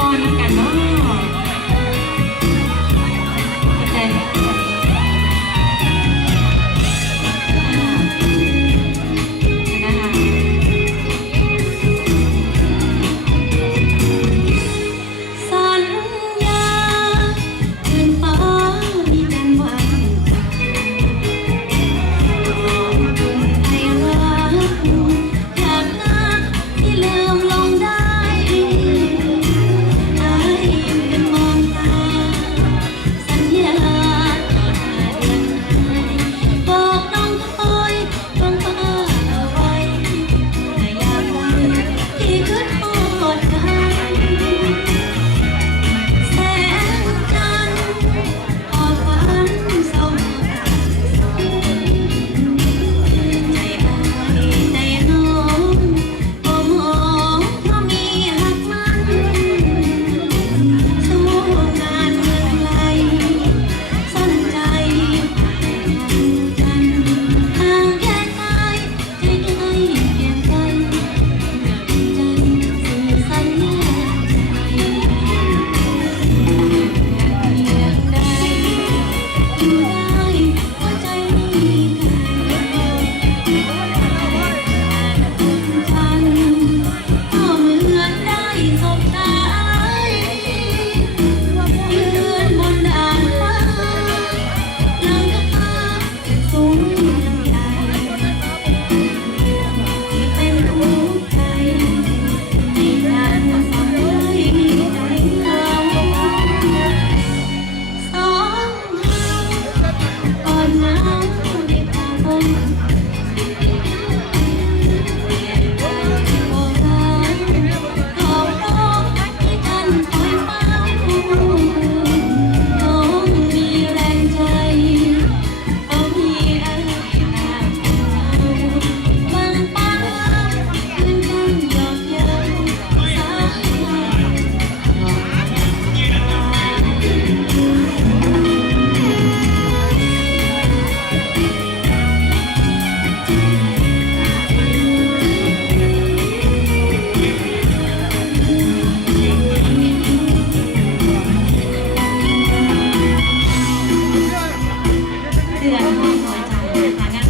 ตอนนั้น หัวใจนะคะ